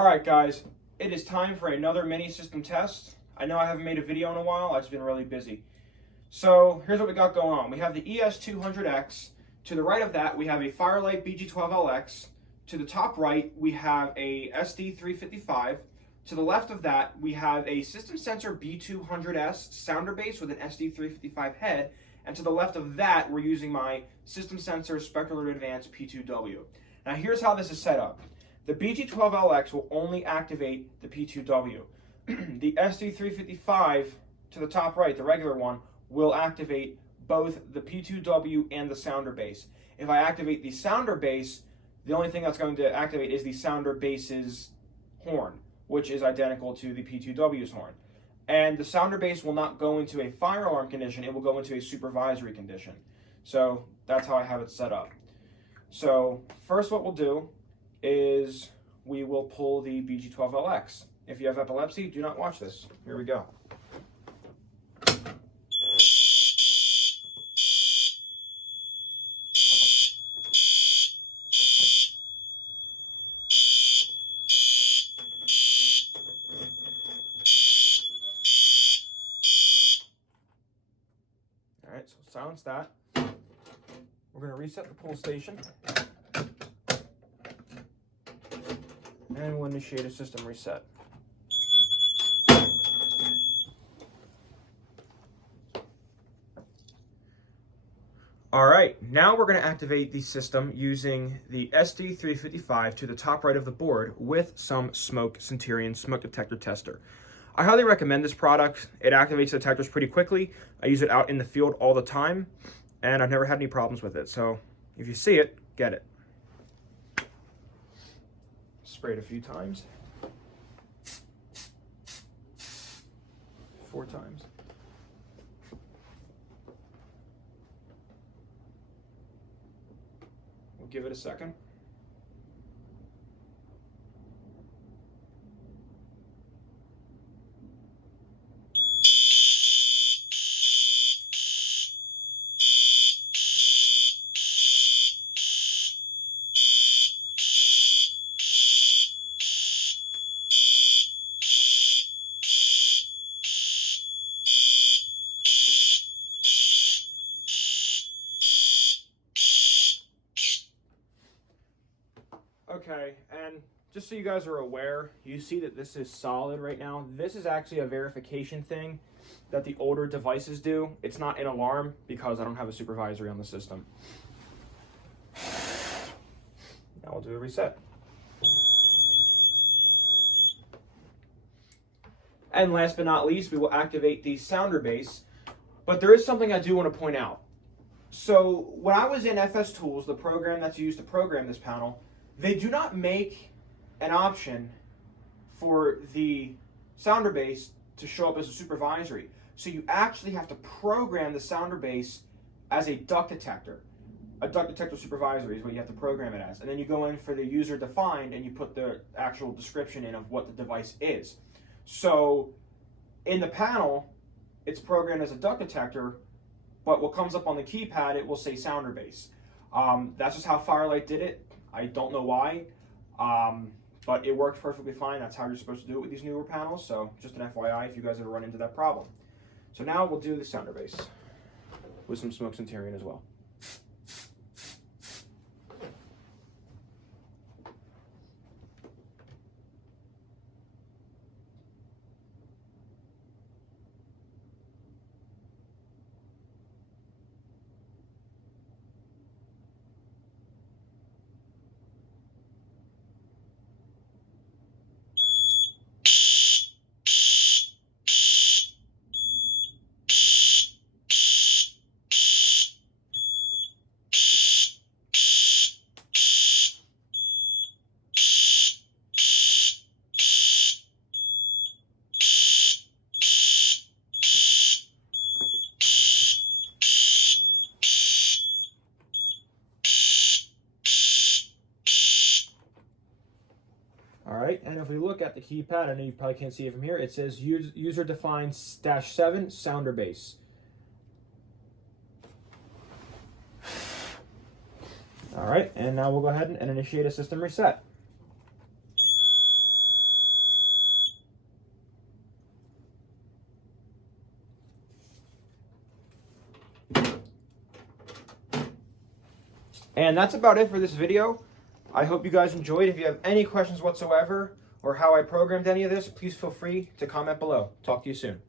Alright guys, it is time for another mini system test. I know I haven't made a video in a while, I've just been really busy. So here's what we got going on. We have the ES200X. To the right of that we have a Firelight BG12LX. To the top right we have a SD355. To the left of that we have a System Sensor B200S sounder base with an SD355 head. And to the left of that we're using my System Sensor Spectral Advanced P2W. Now here's how this is set up. The BG12LX will only activate the P2W. The SD355 to the top right, the regular one, will activate both the P2W and the sounder base. If I activate the sounder base, the only thing that's going to activate is the sounder base's horn, which is identical to the P2W's horn. And the sounder base will not go into a fire alarm condition, it will go into a supervisory condition. So that's how I have it set up. So first what we'll do is we will pull the BG12LX. If you have epilepsy, do not watch this. Here we go. All right, so silence that. We're going to reset the pull station. And we'll initiate a system reset. All right, now we're going to activate the system using the SD355 to the top right of the board with some Centurion smoke detector tester. I highly recommend this product. It activates the detectors pretty quickly. I use it out in the field all the time, and I've never had any problems with it. So if you see it, get it. Spray it a few times. 4 times. We'll give it a second. Okay, and just so you guys are aware, you see that this is solid right now. This is actually a verification thing that the older devices do. It's not an alarm because I don't have a supervisory on the system. Now we'll do a reset. And last but not least, we will activate the sounder base. But there is something I do want to point out. So when I was in FS Tools, the program that's used to program this panel, they do not make an option for the sounder base to show up as a supervisory. So you actually have to program the sounder base as a duct detector. A duct detector supervisory is what you have to program it as. And then you go in for the user defined and you put the actual description in of what the device is. So in the panel, it's programmed as a duct detector, but what comes up on the keypad, it will say sounder base. That's just how Firelight did it. I don't know why, but it worked perfectly fine. That's how you're supposed to do it with these newer panels. So just an FYI if you guys ever run into that problem. So now we'll do the sounder base with some smoke Centurion as well. All right, and if we look at the keypad, I know you probably can't see it from here, it says user defined -7 sounder base. All right, and now we'll go ahead and initiate a system reset. And that's about it for this video. I hope you guys enjoyed. If you have any questions whatsoever or how I programmed any of this, please feel free to comment below. Talk to you soon.